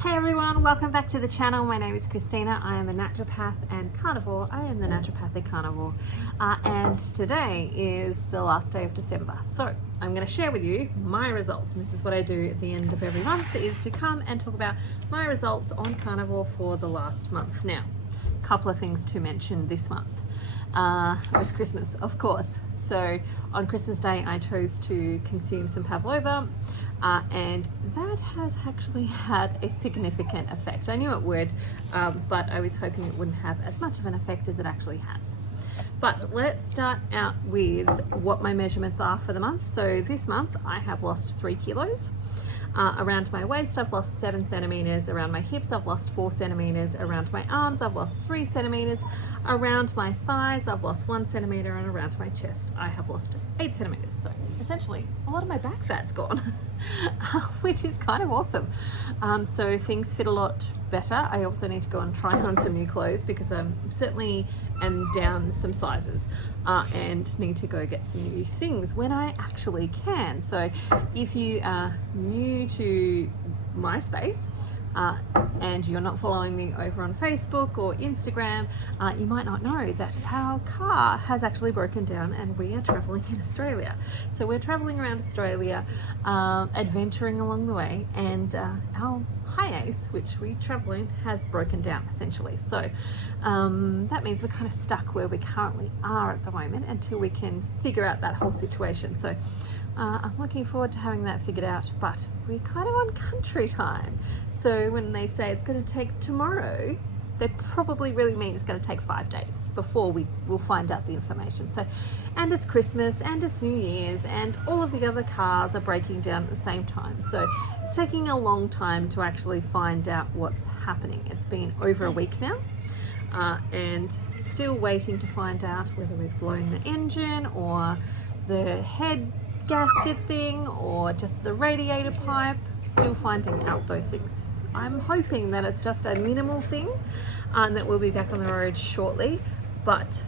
Hey everyone, welcome back to the channel. My name is Christina. I am a naturopath and carnivore. I am the naturopathic carnivore. And today is the last day of December. So I'm going to share with you my results. And this is what I do at the end of every month, is to come and talk about my results on carnivore for the last month. Now, a couple of things to mention this month. It was Christmas, of course. So on Christmas Day, I chose to consume some pavlova. And that has actually had a significant effect. I knew it would, but I was hoping it wouldn't have as much of an effect as it actually has. But let's start out with what my measurements are for the month. So this month I have lost 3 kilos. Around my waist I've lost 7 centimeters, around my hips I've lost 4 centimeters, around my arms I've lost 3 centimeters, around my thighs I've lost 1 centimeter, and around my chest I have lost 8 centimeters. So essentially a lot of my back fat's gone, which is kind of awesome. So things fit a lot better. I also need to go and try on some new clothes because I'm certainly am down some sizes and need to go get some new things when I actually can. So if you are new to my space and you're not following me over on Facebook or Instagram, you might not know that our car has actually broken down and we are traveling in Australia. So we're traveling around Australia, adventuring along the way, and our Ace, which we travel in, has broken down essentially. So that means we're kind of stuck where we currently are at the moment until we can figure out that whole situation. So I'm looking forward to having that figured out, but we're kind of on country time. So when they say it's going to take tomorrow, they probably really mean it's going to take 5 days before we will find out the information. So, and it's Christmas and it's New Year's and all of the other cars are breaking down at the same time. So it's taking a long time to actually find out what's happening. It's been over a week now and still waiting to find out whether we've blown the engine or the head gasket thing or just the radiator pipe. Still finding out those things. I'm hoping that it's just a minimal thing and that we'll be back on the road shortly, but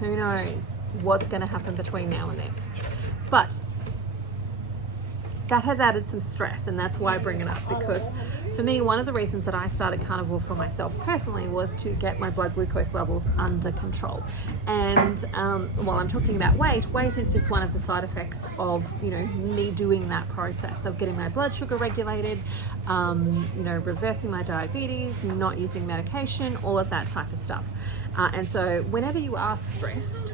who knows what's going to happen between now and then. But that has added some stress, and that's why I bring it up, because for me, one of the reasons that I started carnivore for myself personally was to get my blood glucose levels under control. And while I'm talking about weight is just one of the side effects of, me doing that process of getting my blood sugar regulated, reversing my diabetes, not using medication, all of that type of stuff. And so whenever you are stressed,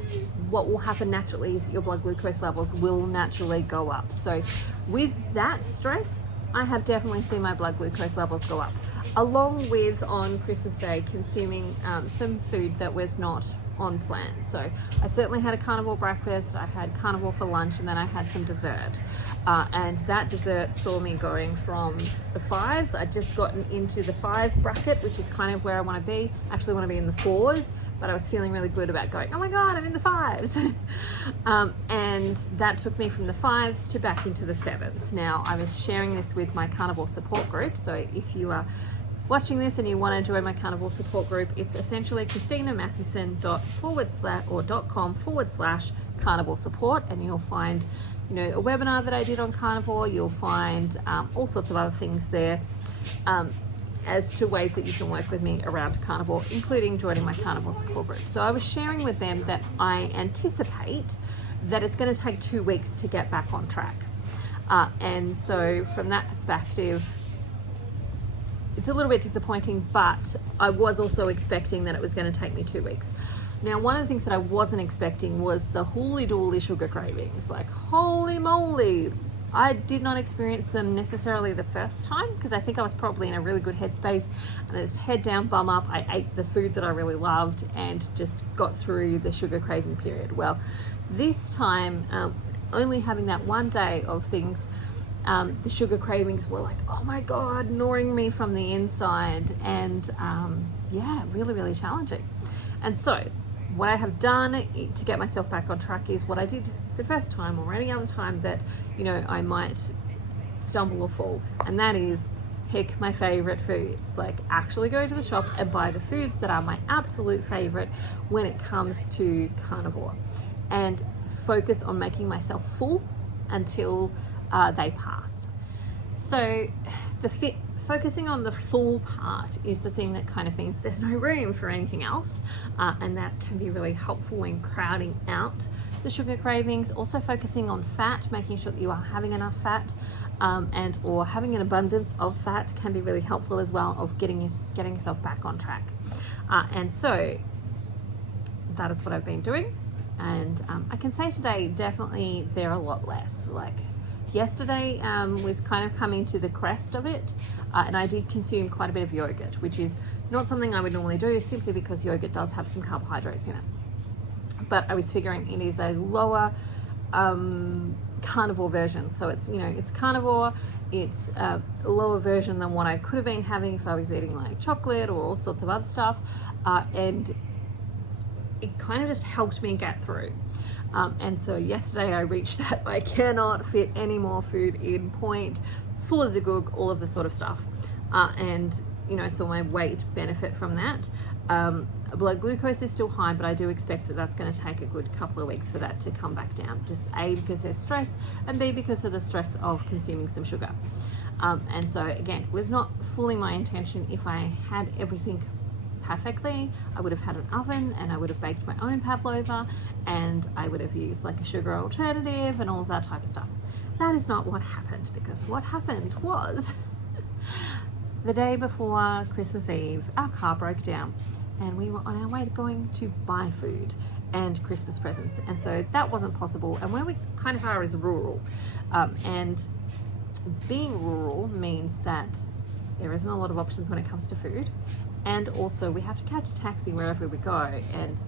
what will happen naturally is that your blood glucose levels will naturally go up. So with that stress, I have definitely seen my blood glucose levels go up, along with on Christmas Day consuming some food that was not on plan. So I certainly had a carnivore breakfast, I had carnivore for lunch, and then I had some dessert. And that dessert saw me going from the 5s. I'd just gotten into the 5 bracket, which is kind of where I want to be. I actually want to be in the 4s, but I was feeling really good about going, oh my God, I'm in the 5s. And that took me from the 5s to back into the 7s. Now, I was sharing this with my carnivore support group. So if you are watching this and you want to join my carnivore support group, it's essentially christinamathewson.com/carnivore support, and you'll find a webinar that I did on carnivore. You'll find all sorts of other things there as to ways that you can work with me around carnivore, including joining my carnivore support group. So I was sharing with them that I anticipate that it's going to take 2 weeks to get back on track. And so from that perspective, it's a little bit disappointing, but I was also expecting that it was going to take me 2 weeks. Now, one of the things that I wasn't expecting was the holy-dooly sugar cravings. Like, holy moly! I did not experience them necessarily the first time because I think I was probably in a really good headspace and I just head down, bum up. I ate the food that I really loved and just got through the sugar craving period. Well, this time, only having that one day of things, the sugar cravings were like, oh my God, gnawing me from the inside, and really, really challenging. And so what I have done to get myself back on track is what I did the first time or any other time that, I might stumble or fall. And that is pick my favorite foods. Like, actually go to the shop and buy the foods that are my absolute favorite when it comes to carnivore, and focus on making myself full until they pass. So the focusing on the full part is the thing that kind of means there's no room for anything else, and that can be really helpful in crowding out the sugar cravings. Also focusing on fat, making sure that you are having enough fat, and or having an abundance of fat can be really helpful as well, of getting yourself back on track. And so that is what I've been doing, and I can say today definitely they're a lot less. Like yesterday was kind of coming to the crest of it, and I did consume quite a bit of yogurt, which is not something I would normally do, simply because yogurt does have some carbohydrates in it. But I was figuring it is a lower carnivore version, so it's, you know, it's carnivore, it's a lower version than what I could have been having if I was eating like chocolate or all sorts of other stuff, and it kind of just helped me get through. And so yesterday I reached that I cannot fit any more food in point, full as a gook, all of this sort of stuff, and you know, so my weight benefit from that. Blood glucose is still high, but I do expect that that's going to take a good couple of weeks for that to come back down, just A, because there's stress, and B, because of the stress of consuming some sugar. And so again, it was not fully my intention. If I had everything perfectly, I would have had an oven, and I would have baked my own pavlova, and I would have used like a sugar alternative and all of that type of stuff. That is not what happened, because what happened was the day before Christmas Eve, our car broke down, and we were on our way to going to buy food and Christmas presents, and so that wasn't possible. And where we kind of are is rural, and being rural means that there isn't a lot of options when it comes to food, and also we have to catch a taxi wherever we go, and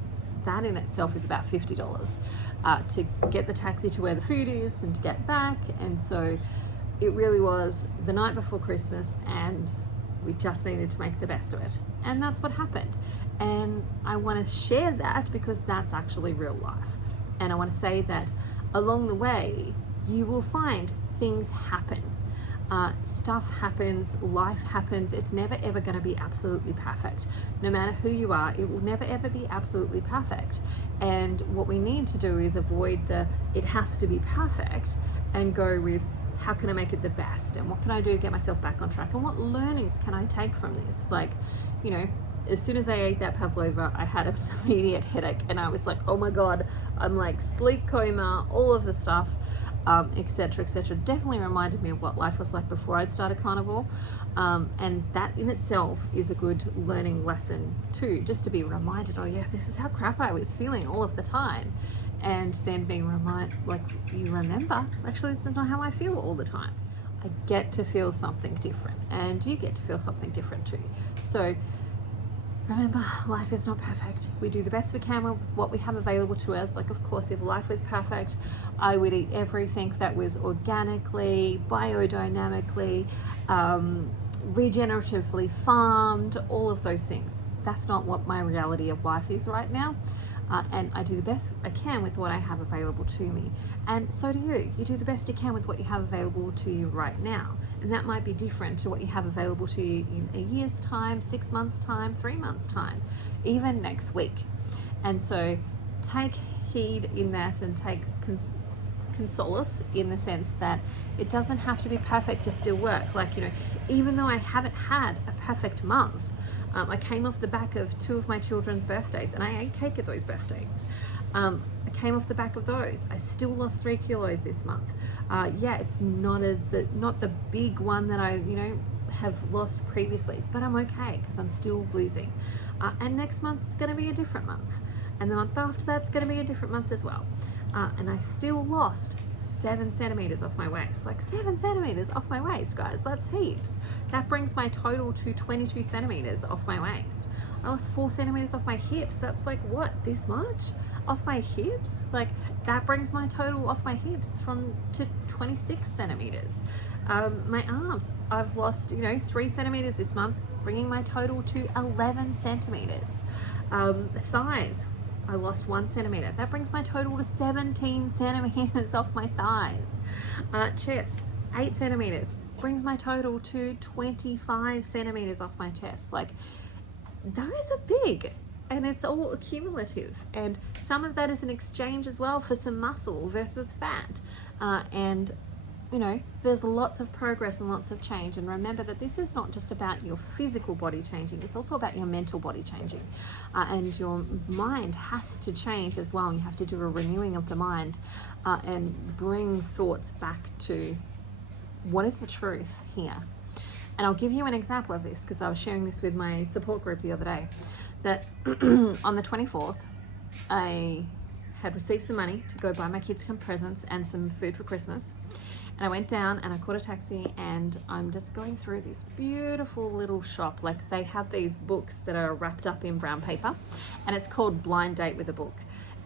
that in itself is about $50 to get the taxi to where the food is and to get back. And so it really was the night before Christmas, and we just needed to make the best of it, and that's what happened. And I want to share that because that's actually real life, and I want to say that along the way you will find things happen, stuff happens, life happens. It's never ever going to be absolutely perfect. No matter who you are, it will never ever be absolutely perfect. And what we need to do is avoid the it has to be perfect, and go with how can I make it the best, and what can I do to get myself back on track, and what learnings can I take from this. Like, you know, as soon as I ate that pavlova, I had an immediate headache, and I was like, oh my god, I'm like sleep coma, all of the stuff, etc, etc. Definitely reminded me of what life was like before I'd started carnivore, and that in itself is a good learning lesson too, just to be reminded, oh yeah, this is how crap I was feeling all of the time. And then being reminded, like, you remember, actually this is not how I feel all the time. I get to feel something different, and you get to feel something different too. So remember, life is not perfect. We do the best we can with what we have available to us. Like, of course, if life was perfect, I would eat everything that was organically, biodynamically, regeneratively farmed, all of those things. That's not what my reality of life is right now. And I do the best I can with what I have available to me. And so do you. You do the best you can with what you have available to you right now. And that might be different to what you have available to you in a year's time, 6 months' time, 3 months' time, even next week. And so take heed in that, and take solace in the sense that it doesn't have to be perfect to still work. Like, you know, even though I haven't had a perfect month, I came off the back of 2 of my children's birthdays, and I ate cake at those birthdays. I came off the back of those. I still lost 3 kilos this month. Yeah, it's not the big one that I, you know, have lost previously, but I'm okay because I'm still losing. And next month's going to be a different month, and the month after that's going to be a different month as well. And I still lost 7 centimeters off my waist. Like 7 centimeters off my waist, guys, that's heaps. That brings my total to 22 centimeters off my waist. I lost 4 centimeters off my hips. That's like, what, this much off my hips? Like, that brings my total off my hips to 26 centimeters. My arms, I've lost, you know, 3 centimeters this month, bringing my total to 11 centimeters. Thighs, I lost 1 centimeter. That brings my total to 17 centimeters off my thighs. Chest, 8 centimeters, brings my total to 25 centimeters off my chest. Like, those are big, and it's all accumulative. And some of that is an exchange as well for some muscle versus fat. And you know, there's lots of progress and lots of change. And remember that this is not just about your physical body changing, it's also about your mental body changing. And your mind has to change as well. You have to do a renewing of the mind and bring thoughts back to what is the truth here. And I'll give you an example of this because I was sharing this with my support group the other day, that on the 24th, I had received some money to go buy my kids some presents and some food for Christmas. And I went down and I caught a taxi, and I'm just going through this beautiful little shop. Like, they have these books that are wrapped up in brown paper, and it's called Blind Date with a Book.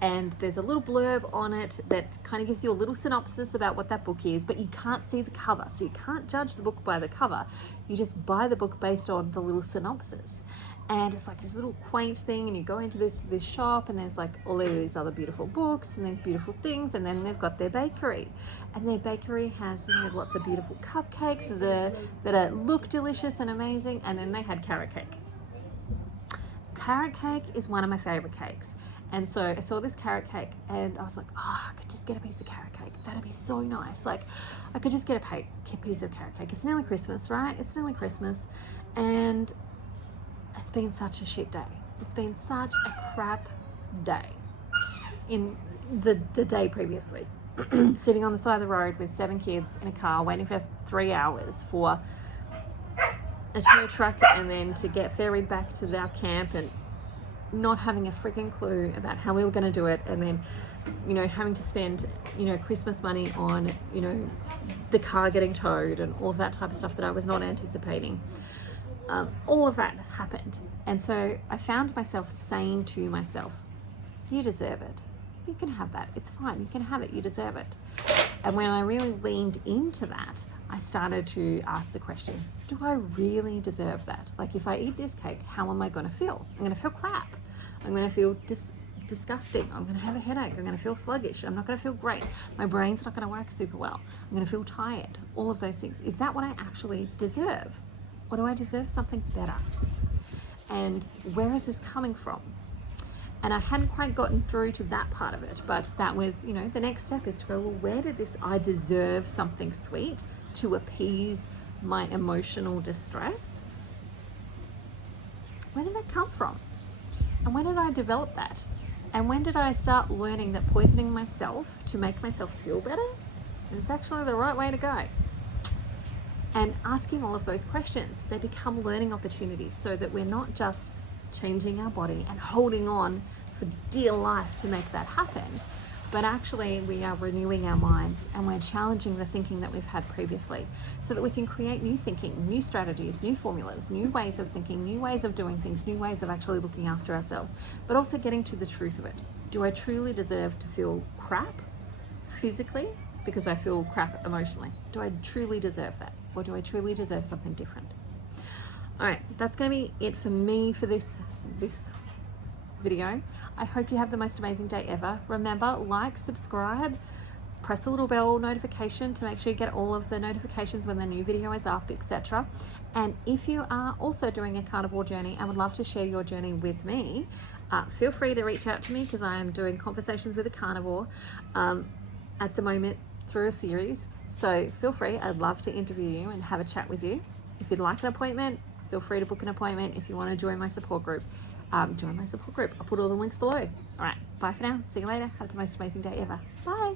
And there's a little blurb on it that kind of gives you a little synopsis about what that book is, but you can't see the cover. So you can't judge the book by the cover. You just buy the book based on the little synopsis. And it's like this little quaint thing, and you go into this shop, and there's like all of these other beautiful books and these beautiful things, and then they've got their bakery. And their bakery has, you know, lots of beautiful cupcakes that look delicious and amazing, and then they had carrot cake. Carrot cake is one of my favorite cakes. And so I saw this carrot cake, and I was like, oh, I could just get a piece of carrot cake. That'd be so nice. Like, I could just get a piece of carrot cake. It's nearly Christmas, right? It's nearly Christmas. And it's been such a shit day. It's been such a crap day. In the day previously, sitting on the side of the road with 7 kids in a car, waiting for 3 hours for a tow truck, and then to get ferried back to our camp, and not having a freaking clue about how we were going to do it, and then, you know, having to spend, you know, Christmas money on, you know, the car getting towed and all of that type of stuff that I was not anticipating. All of that happened. And so I found myself saying to myself, you deserve it. You can have that. It's fine. You can have it. You deserve it. And when I really leaned into that, I started to ask the question, do I really deserve that? Like, if I eat this cake, how am I going to feel? I'm going to feel crap. I'm going to feel disgusting. I'm going to have a headache. I'm going to feel sluggish. I'm not going to feel great. My brain's not going to work super well. I'm going to feel tired. All of those things. Is that what I actually deserve? Or do I deserve something better? And where is this coming from? And I hadn't quite gotten through to that part of it, but that was, you know, the next step is to go, well, where did this I deserve something sweet to appease my emotional distress? Where did that come from? And when did I develop that? And when did I start learning that poisoning myself to make myself feel better is actually the right way to go? And asking all of those questions, they become learning opportunities, so that we're not just changing our body and holding on for dear life to make that happen, but actually we are renewing our minds, and we're challenging the thinking that we've had previously, so that we can create new thinking, new strategies, new formulas, new ways of thinking, new ways of doing things, new ways of actually looking after ourselves, but also getting to the truth of it. Do I truly deserve to feel crap physically because I feel crap emotionally? Do I truly deserve that? Or do I truly deserve something different? All right, that's going to be it for me for this video. I hope you have the most amazing day ever. Remember, like, subscribe, press the little bell notification to make sure you get all of the notifications when the new video is up, etc. And if you are also doing a carnivore journey and would love to share your journey with me, feel free to reach out to me, because I am doing conversations with a carnivore at the moment through a series. So feel free, I'd love to interview you and have a chat with you. If you'd like an appointment, feel free to book an appointment. If you want to join my support group, join my support group. I'll put all the links below. All right, bye for now. See you later. Have the most amazing day ever. Bye.